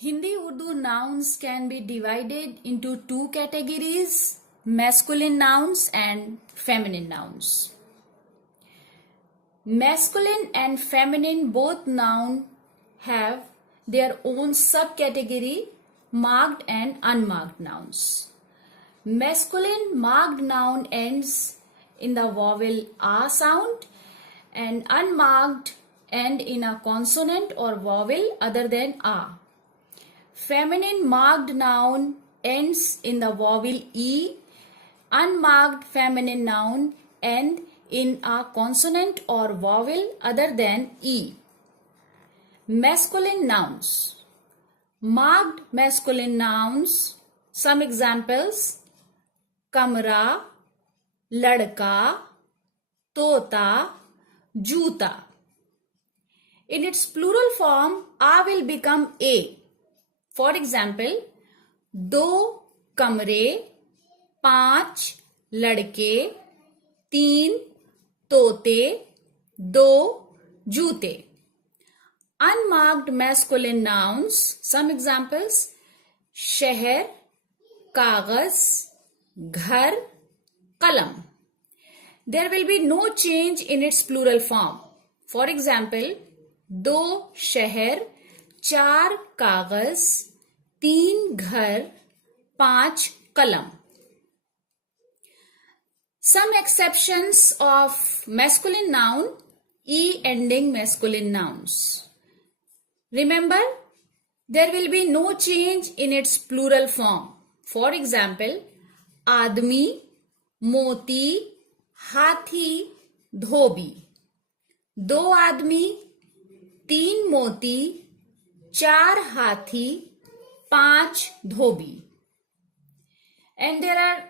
Hindi Urdu nouns can be divided into two categories, masculine nouns and feminine nouns. Masculine and feminine both nouns have their own subcategory, marked and unmarked nouns. Masculine marked noun ends in the vowel A sound and unmarked end in a consonant or vowel other than A. Feminine marked noun ends in the vowel E. Unmarked feminine noun end in a consonant or vowel other than E. Masculine nouns. Marked masculine nouns. Some examples: kamra, ladka, tota, juta. In its plural form, A will become A. For example, दो कमरे, पांच लड़के, तीन तोते, दो जूते. Unmarked masculine nouns. Some examples: शहर, कागज, घर, कलम. There will be no change in its plural form. For example, दो शहर, चार कागज, तीन घर, पांच कलम. Some exceptions of masculine noun, E ending masculine nouns. Remember, there will be no change in its plural form. For example, आदमी, मोती, हाथी, धोबी. दो आदमी, तीन मोती, चार हाथी, पांच धोबी. And there are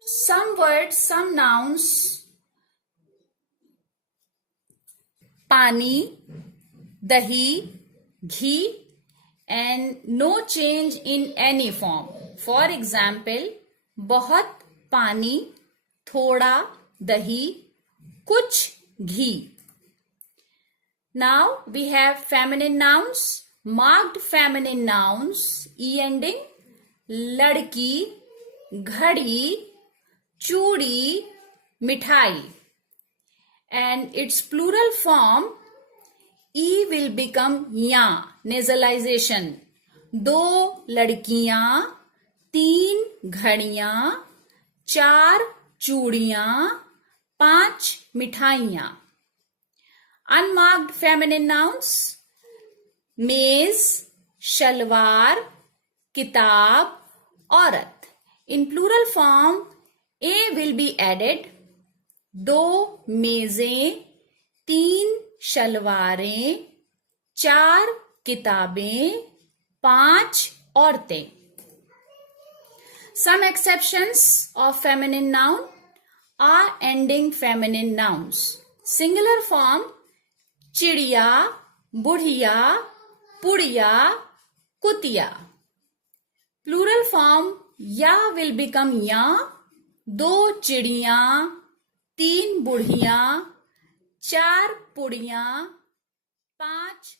some words, some nouns: पानी, दही, घी, and no change in any form. For example, बहुत पानी, थोड़ा दही, कुछ घी. Now we have feminine nouns. Marked feminine nouns, E ending: लड़की, घड़ी, चूड़ी, मिठाई. And its plural form, E will become या, nasalization. दो लड़कियां, तीन घड़ियां, चार चूड़ियां, पांच मिठाइयां. Unmarked feminine nouns: मेज, शलवार, किताब, औरत. In plural form, A will be added. दो मेजें, तीन शलवारें, चार किताबें, पांच औरतें. Some exceptions of feminine noun are ending feminine nouns. Singular form: चिड़िया, बुढ़िया, पुड़िया, कुतिया. Plural form: या will become या. दो चिड़िया, तीन बुढ़िया, चार पुड़िया, पांच